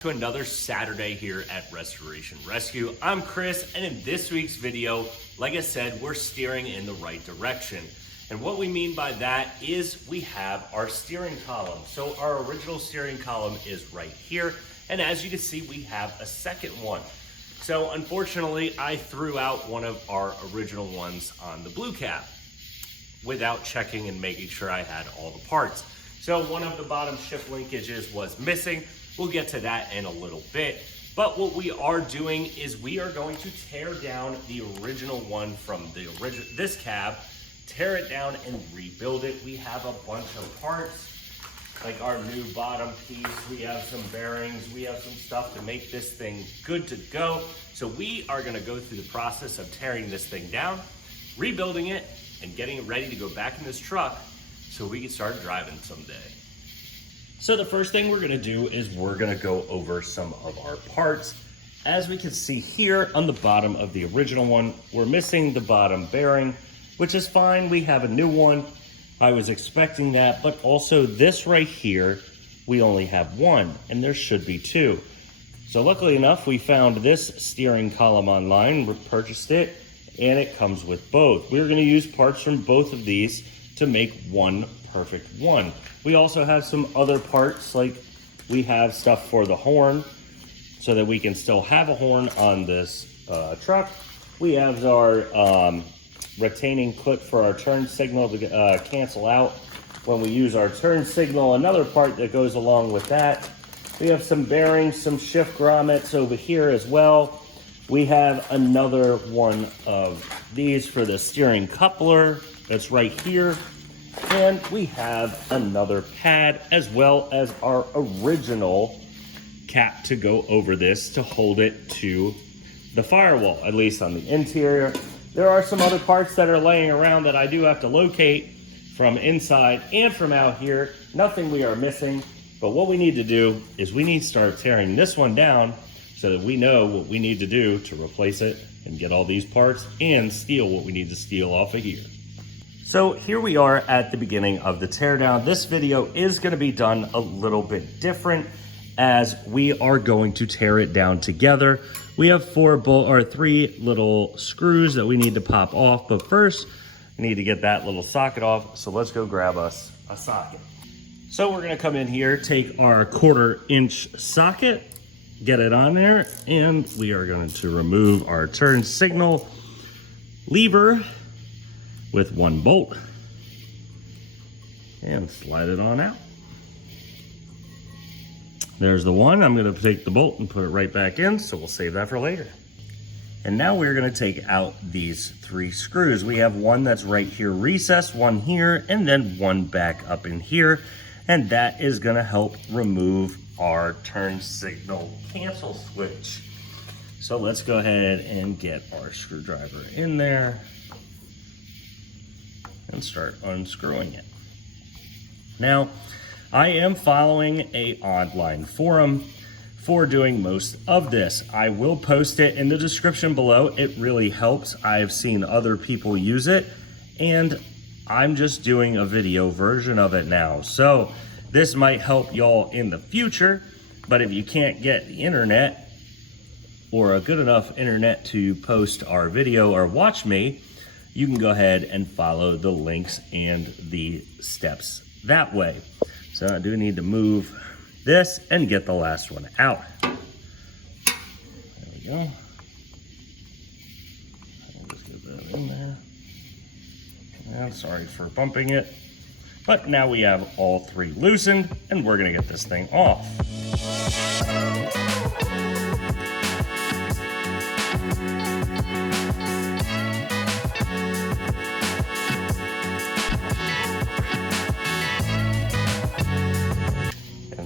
To another Saturday here at Restoration Rescue. I'm Chris, and in this week's video, like I said, we're steering in the right direction. And what we mean by that is we have our steering column. So our original steering column is right here, and as you can see, we have a second one. So unfortunately, I threw out one of our original ones on the blue cab without checking and making sure I had all the parts. So one of the bottom shift linkages was missing. We'll get to that in a little bit. But what we are doing is we are going to tear down the original one from this cab, tear it down and rebuild it. We have a bunch of parts, like our new bottom piece. We have some bearings. We have some stuff to make this thing good to go. So we are gonna go through the process of tearing this thing down, rebuilding it, and getting it ready to go back in this truck so we can start driving someday. So the first thing we're gonna do is we're gonna go over some of our parts. As we can see here on the bottom of the original one, we're missing the bottom bearing, which is fine. We have a new one. I was expecting that, but also this right here, we only have one, and there should be two. So luckily enough, we found this steering column online, we purchased it, and it comes with both. We're gonna use parts from both of these to make one perfect one. We also have some other parts, like we have stuff for the horn so that we can still have a horn on this truck. We have our retaining clip for our turn signal to cancel out when we use our turn signal. Another part that goes along with that. We have some bearings, some shift grommets over here as well. We have another one of these for the steering coupler that's right here. And we have another pad as well as our original cap to go over this to hold it to the firewall, at least on the interior. There are some other parts that are laying around that I do have to locate from inside and from out here. Nothing we are missing, but what we need to do is we need to start tearing this one down so that we know what we need to do to replace it and get all these parts and steal what we need to steal off of here. So here we are at the beginning of the teardown. This video is going to be done a little bit different as we are going to tear it down together. We have three little screws that we need to pop off, but first we need to get that little socket off. So let's go grab us a socket. So we're going to come in here, take our 1/4 inch socket, get it on there, and we are going to remove our turn signal lever with one bolt and slide it on out. There's the one. I'm going to take the bolt and put it right back in, so we'll save that for later. And now we're going to take out these 3 screws. We have one that's right here recessed, one here, and then one back up in here, and that is going to help remove our turn signal cancel switch. So let's go ahead and get our screwdriver in there and start unscrewing it. Now, I am following a online forum for doing most of this. I will post it in the description below. It really helps. I've seen other people use it, and I'm just doing a video version of it now. So this might help y'all in the future, but if you can't get the internet or a good enough internet to post our video or watch me, you can go ahead and follow the links and the steps that way. So I do need to move this and get the last one out. There we go. I'll just get that in there. And sorry for bumping it. But now we have all 3 loosened, and we're gonna get this thing off.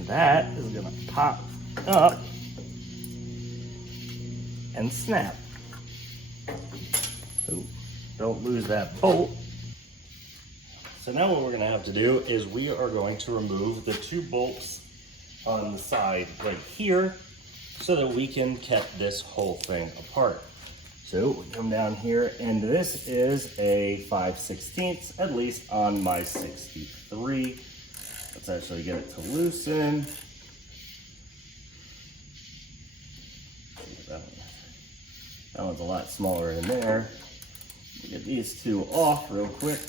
That is gonna pop up and snap. Ooh, don't lose that bolt. So now what we're gonna have to do is we are going to remove the 2 bolts on the side right here so that we can keep this whole thing apart. So we come down here, and this is a 5/16, at least on my 63. Let's actually get it to loosen. That one's a lot smaller in there. Get these two off real quick.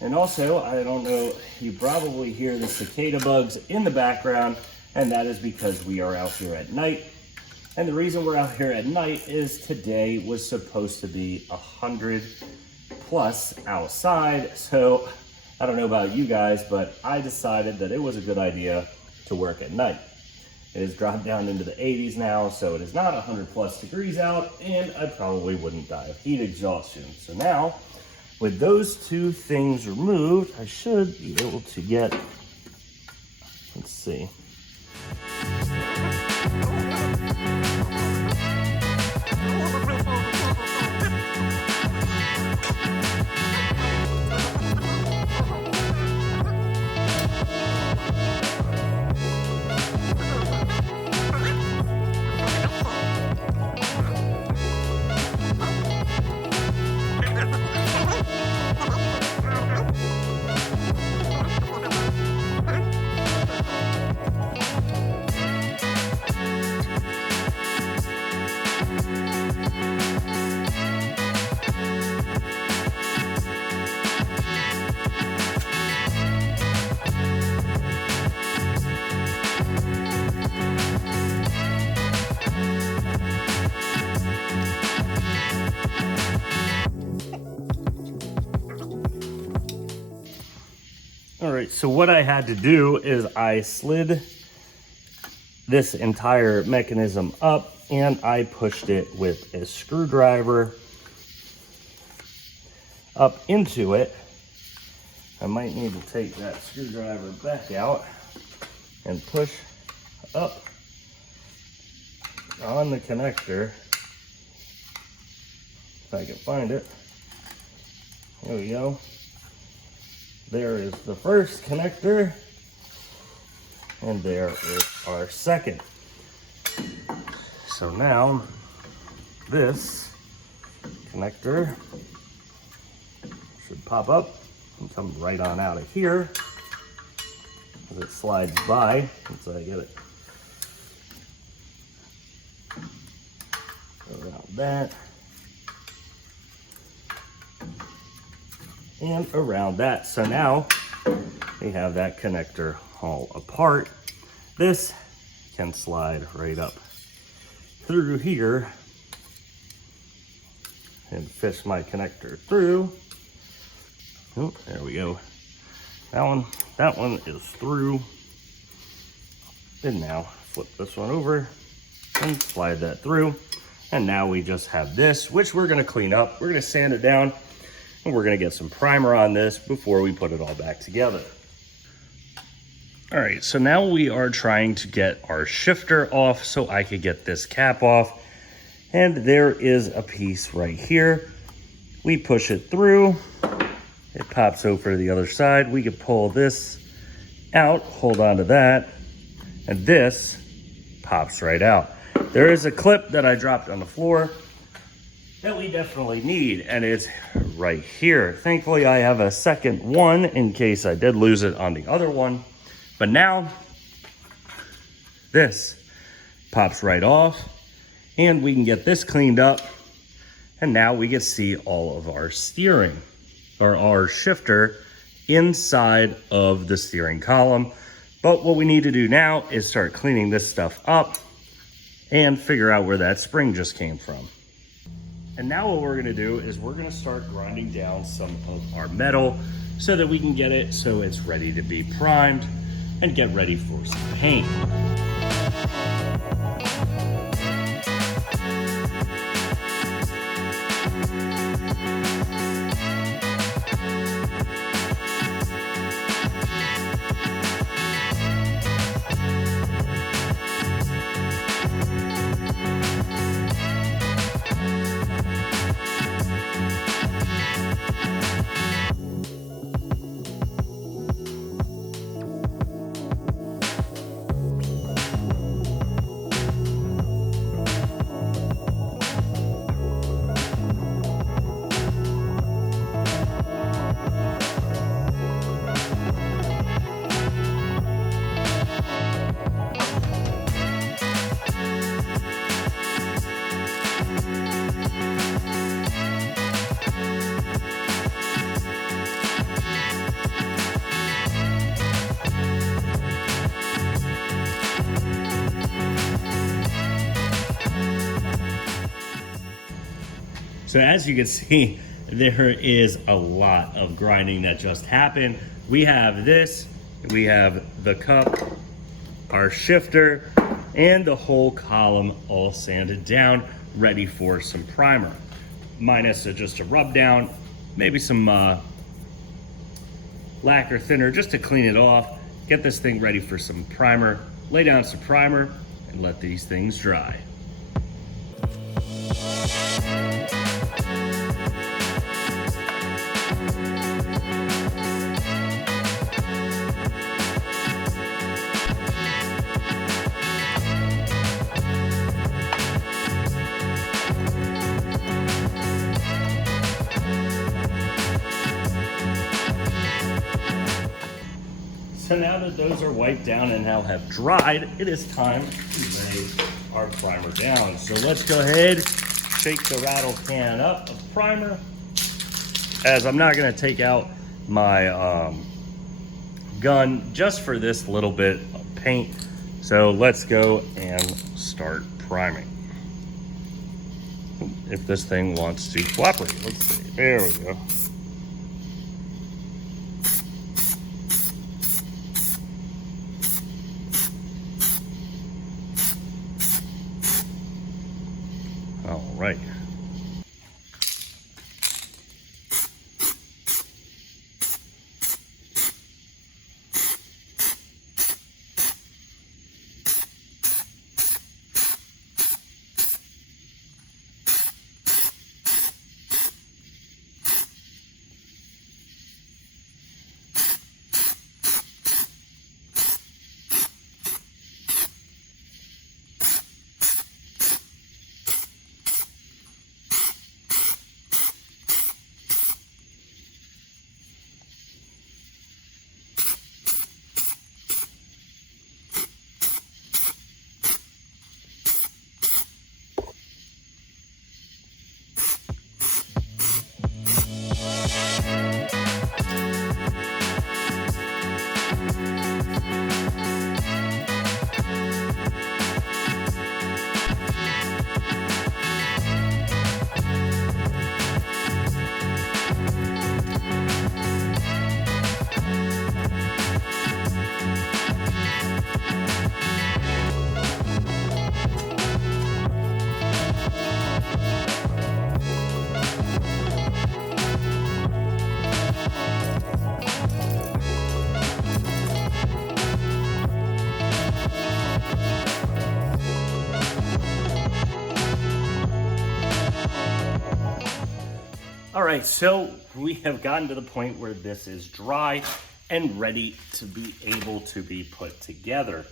And also, I don't know, you probably hear the cicada bugs in the background, and that is because we are out here at night. And the reason we're out here at night is today was supposed to be 100 plus outside. So I don't know about you guys, but I decided that it was a good idea to work at night. It has dropped down into the 80s now, so it is not 100 plus degrees out, and I probably wouldn't die of heat exhaustion. So now, with those two things removed, I should be able to get, let's see. All right, so what I had to do is I slid this entire mechanism up and I pushed it with a screwdriver up into it. I might need to take that screwdriver back out and push up on the connector, if I can find it. There we go. There is the first connector, and there is our second. So now, this connector should pop up and come right on out of here as it slides by until I get it around that. And around that. So now we have that connector all apart. This can slide right up through here and fish my connector through. Oh, there we go. That one is through. And now flip this one over and slide that through. And now we just have this, which we're gonna clean up. We're gonna sand it down, and we're gonna get some primer on this before we put it all back together. All right, so now we are trying to get our shifter off so I could get this cap off. And there is a piece right here. We push it through, it pops over to the other side. We can pull this out, hold on to that, and this pops right out. There is a clip that I dropped on the floor that we definitely need, and it's right here. Thankfully, I have a second one in case I did lose it on the other one. But now, this pops right off, and we can get this cleaned up, and now we can see all of our steering, or our shifter, inside of the steering column. But what we need to do now is start cleaning this stuff up and figure out where that spring just came from. And now what we're gonna do is we're gonna start grinding down some of our metal so that we can get it so it's ready to be primed and get ready for some paint. So as you can see, there is a lot of grinding that just happened. We have this, we have the cup, our shifter, and the whole column all sanded down, ready for some primer. Minus just a rub down, maybe some lacquer thinner just to clean it off, get this thing ready for some primer, lay down some primer, and let these things dry. So now that those are wiped down and now have dried, it is time to lay our primer down. So let's go ahead, shake the rattle can up of primer, as I'm not gonna take out my gun just for this little bit of paint. So let's go and start priming. If this thing wants to cooperate, let's see, there we go. All right. All right, so we have gotten to the point where this is dry and ready to be able to be put together.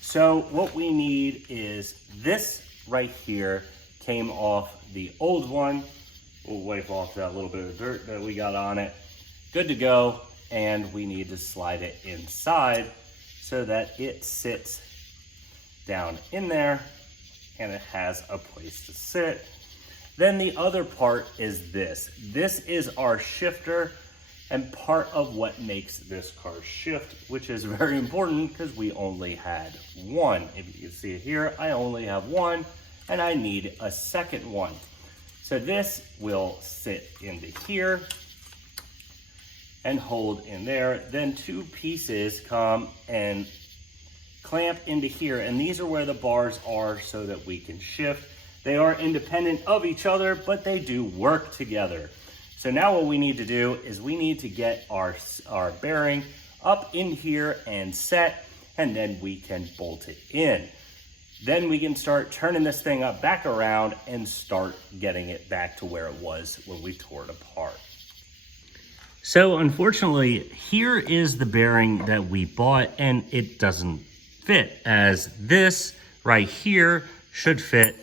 So what we need is this right here came off the old one. We'll wipe off that little bit of dirt that we got on it. Good to go. And we need to slide it inside so that it sits down in there and it has a place to sit. Then the other part is this. This is our shifter and part of what makes this car shift, which is very important because we only had one. If you can see it here, I only have one and I need a second one. So this will sit into here and hold in there. Then two pieces come and clamp into here, and these are where the bars are so that we can shift. They are independent of each other, but they do work together. So now what we need to do is we need to get our bearing up in here and set, and then we can bolt it in. Then we can start turning this thing up back around and start getting it back to where it was when we tore it apart. So unfortunately, here is the bearing that we bought, and it doesn't fit, as this right here should fit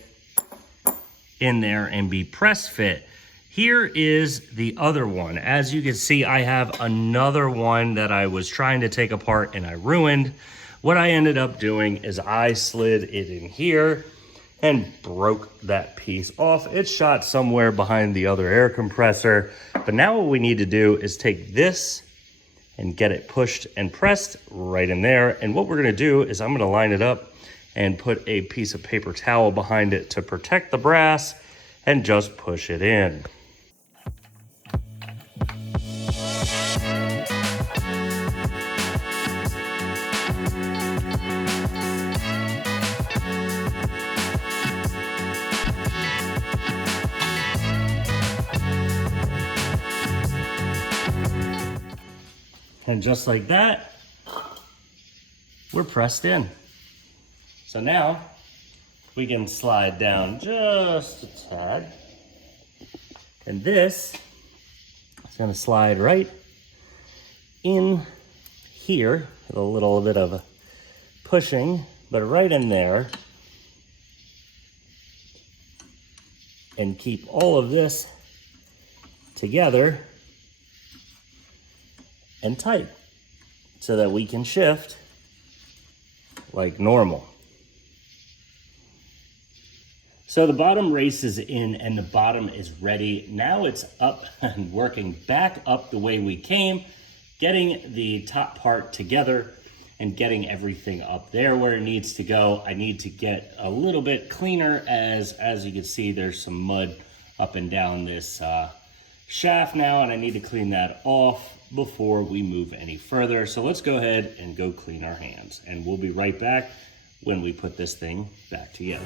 in there and be press fit. Here is the other one. As you can see, I have another one that I was trying to take apart and I ruined. What I ended up doing is I slid it in here and broke that piece off. It shot somewhere behind the other air compressor. But now what we need to do is take this and get it pushed and pressed right in there. And what we're gonna do is I'm gonna line it up and put a piece of paper towel behind it to protect the brass. and just push it in. And just like that, we're pressed in. So now we can slide down just a tad. And this is gonna slide right in here with a little bit of a pushing, but right in there. And keep all of this together and tight so that we can shift like normal. So the bottom race is in and the bottom is ready. Now it's up and working back up the way we came, getting the top part together and getting everything up there where it needs to go. I need to get a little bit cleaner as you can see, there's some mud up and down this shaft now, and I need to clean that off before we move any further. So let's go ahead and go clean our hands, and we'll be right back when we put this thing back together.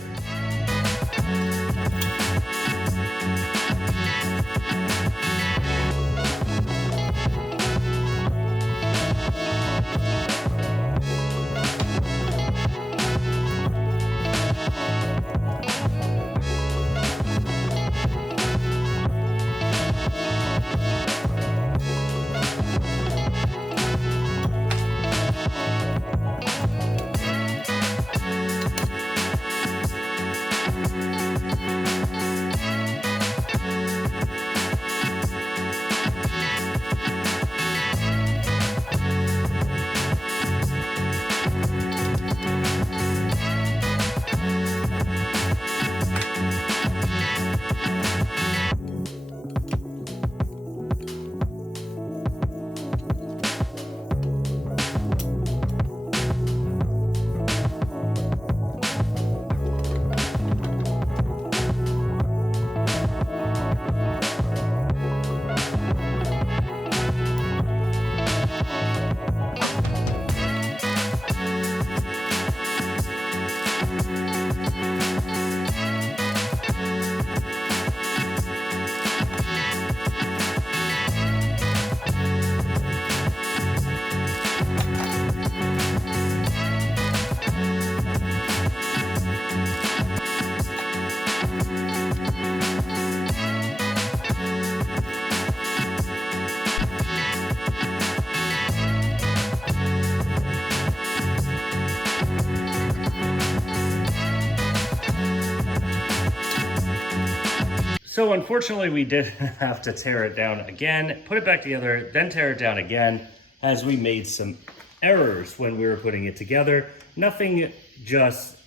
So unfortunately, we did have to tear it down again, put it back together, then tear it down again, as we made some errors when we were putting it together. Nothing, just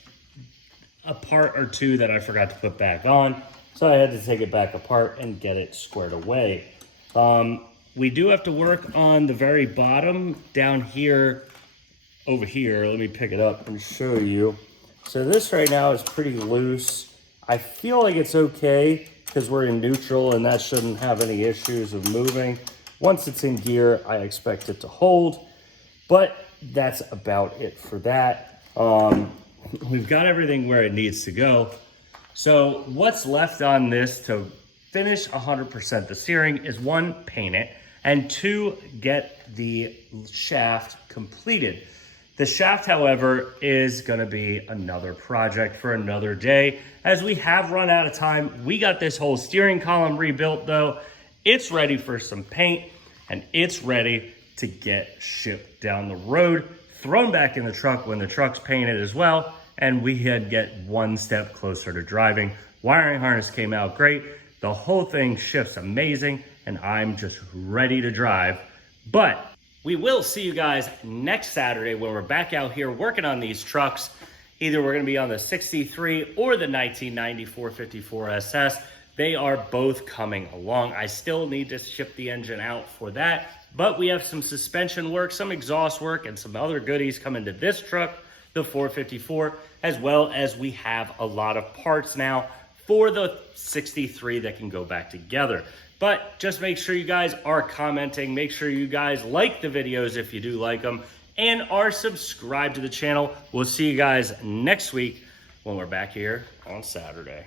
a part or two that I forgot to put back on. So I had to take it back apart and get it squared away. We do have to work on the very bottom down here, over here. Let me pick it up and show you. So this right now is pretty loose. I feel like it's okay because we're in neutral and that shouldn't have any issues of moving. Once it's in gear, I expect it to hold, but that's about it for that. We've got everything where it needs to go. So what's left on this to finish 100% the steering is 1, paint it, and 2, get the shaft completed. The shaft, however, is gonna be another project for another day, as we have run out of time. We got this whole steering column rebuilt though. It's ready for some paint, and it's ready to get shipped down the road, thrown back in the truck when the truck's painted as well, and we had get one step closer to driving. Wiring harness came out great. The whole thing shifts amazing, and I'm just ready to drive. But we will see you guys next Saturday when we're back out here working on these trucks. Either we're gonna be on the 63 or the 1990 454 SS. They are both coming along. I still need to ship the engine out for that, but we have some suspension work, some exhaust work, and some other goodies coming to this truck, the 454, as well as we have a lot of parts now for the 63 that can go back together. But just make sure you guys are commenting. Make sure you guys like the videos if you do like them, and are subscribed to the channel. We'll see you guys next week when we're back here on Saturday.